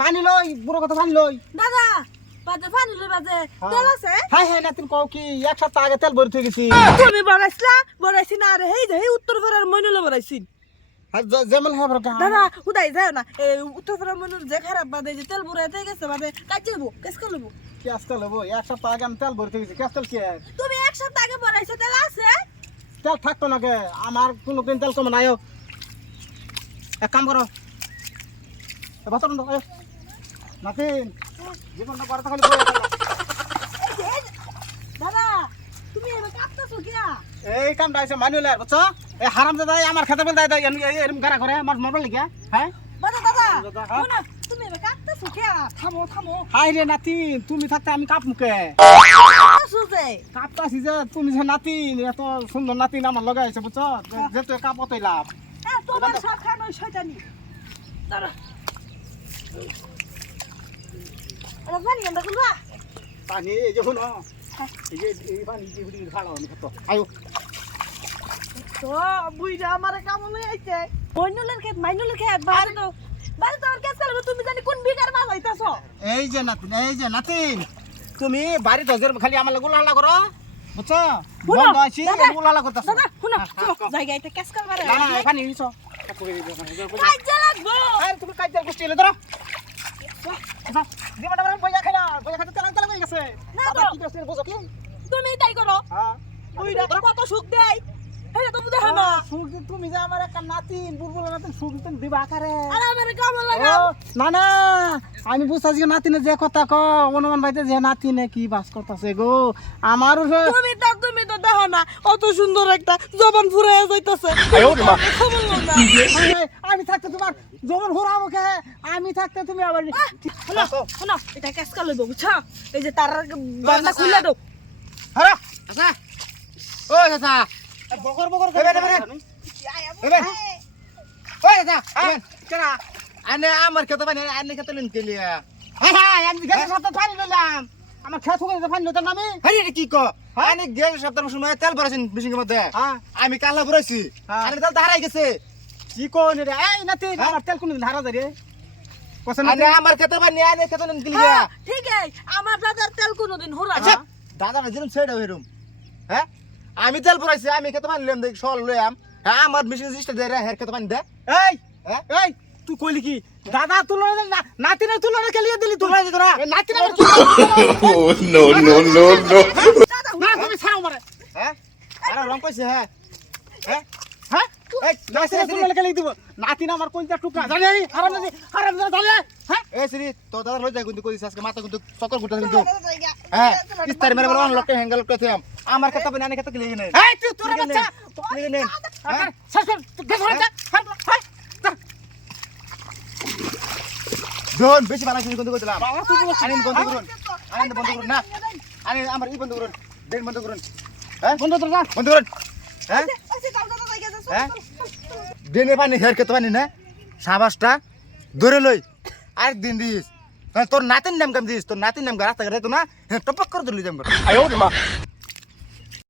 পানি লই বুড়ো কথা পানি লই। দাদা বাজে পানি লই বাজে হ্যাঁ। তেল আছে? কও কি এক সপ্তাহ আগে তেল ভরে থই গেছি। তুমি বড়াইছিলা বড়াইছি না আরে হেই হেই উত্তর পাড়ার মইনুলে বড়াইছি যেমন হবে দাদা উদাই যায় না। এই উত্তর পাড়ার মইনুল যে খারাপ বাদে যে তেল গেছে বাদে কাজে কেস কি এক সপ্তাহ আগে আমি তেল ভরে থই গেছি কেসকাল কি তুমি এক সপ্তাহ আগে বড়াইছো তেল আছে? তেল থাকতো না কে আমার কোনো দিন তেল কমে নাই এক কাম করো। এ। নাতিন জীবনটা খালি দাদা তুমি এবার কাঁপতেছো কিয়া এই কামটা আছে মানুষ বুঝছ? এই হারাম দাদা আমার খেতে বলতে দেয় এরকম গারা করে আমার মরবার লিখে হ্যাঁ? দাদা হ্যাঁ? শোনো, তুমি কাঁপতেছো কিয়া থামো থামো। হাই রে নাতিন তুমি থাকতে আমি কাপ মুখে কাঁপতেছো যে? কাপতাছি যে তুমি যে নাতিন এত সুন্দর নাতিন আমার লগে আছে বুঝছ? যেহেতু কাপ অতই লাভ। হ্যাঁ তোমার সব খানো শয়তানি। দাঁড়া। পানি আমরা খুলবা? পানি এই যে শুনো। এই যে এই পানি এই বুড়ি খাড়া আমি খাতো আয়ো। তো বুইরা আমারে কামলে আইছে মইনুলের খেত মাইনুলের খেত বাড়ি তো বাড়ি তো আর কেস করবে তুমি জানি কোন বিঘার মাছ হইতাছো? এই যে নাতিন এই যে নাতিন। তুমি বাড়ি দজের খালি আমারগুলা হাল্লা করো। বুঝছ? বন্ধ আছি করতেছ। দাদা শুনো। হ্যাঁ, হ্যাঁ, জায়গা এটা কেস করবার না না পানি নিছো। আরে তুমি কাজ গোষ্ঠী এলে ধরো। জীবনটা বরং বইয়া খাইলা। বইয়া খাইতে তেলা তেলা হয়ে গেছে। না আবার কি করছিস বুঝো কি? তুমি তাই করো। হ্যাঁ। বুইরা কত সুখ দেয়। হেলে তো বুঝে না। সুখ দি- তুমি যে আমার একটা নাতিন বুলবুল নাতিন সুখ দিতেন দিবা আকারে আর আমারে কামল লাগাও না না। আমি বুঝতেছি নাতিনে যে কথা ক অনুমান ভাইতে যে নাতিনে কি বাস করতেছে গো। আমারও সে- তুমি তো তুমি তো দেখো না অত সুন্দর একটা জবান ফুরে যাইতাছে। হায় হায়, আমি থাকতে তোমার যেমন ঘোরাবো কে? আমি থাকতে তুমি আবার শোনো শোনো এটা করে লইব বুঝছ? এই যে তার বান্দা খুলে দাও হ্যাঁ। আচ্ছা। ও চাচা বকর বকর চাচা হ্যাঁ, কেনা আনে আমার খেতে পানি আনে খেতে নিন তেলিয়া হ্যাঁ হ্যাঁ আমি গেছে সপ্তাহ পানি নিলাম। আমার খেত হয়ে পানি নিতাম আমি। আরে এটা কি ক? আনে গেল সপ্তাহ সময় তেল ভরাছেন মেশিনের মধ্যে। হ্যাঁ। আমি কালা ভরাইছি। হ্যাঁ। আরে তেল তো হারাই গেছে। কি কোন রে। এই নাতি হ্যাঁ? আমার তেল ধারা আমার খেতে খেতে তেলিয়া হ্যাঁ, ঠিক আছে আমার দাদার তেল কোনোদিন হোরা আচ্ছা দাদা যেরকম ছেড়ে হইরুম হ্যাঁ? আমি তেল ভরাইছি আমি খেতে পানি দেখি সল লইয়াম। হ্যাঁ আমার মেশিন জিনিসটা দে রে হের খেতে পানি দে। এই হ্যাঁ? এই তুই কইলি কি দাদা তুলনা না- নাতিনের তুলনা খেলিয়ে দিলি তুই তোমরা দিত না এই নাতিনের no, no, no, no. দাদা না তুমি ছাড়ো মারে হ্যাঁ? আরে রং কইছে হ্যাঁ? হ্যাঁ? নাতিন আমার কোনটা টুকরা। জানে? হারাম নাতি হারাম জানে হ্যাঁ? এ শ্রী তো দাদা লই যায় কিন্তু কইছিস আজকে মাথা কিন্তু চক্কর ঘুরতে কিন্তু। হ্যাঁ ইস্তার মেরে বলবান লোকটা হ্যাঙ্গা লোকটা থিয়াম আমার কথা বনে আনে কথা কি লেগে নেই? এই তুই তোর বাচ্চা! নেন, লিখে নেন। শেষ কর তুই গেছ যা। বেশি কিন্তু বাবা তুই বলো বন্ধ করুন আইন বন্ধ করুন না আমার ই বন্ধ করুন ডেন বন্ধ করুন। হ্যাঁ? বন্ধ তোর বন্ধ করুন। হ্যাঁ? হ্যাঁ? ডেনে পানি হের খেতে পানি না। সাবাসটা ধরে লই আর দিন দিস। হ্যাঁ, তোর নাতিন নাম কাম দিস তোর নাতিন নাম রাস্তা ঘাটে তো না টপক করে ধরলি যাম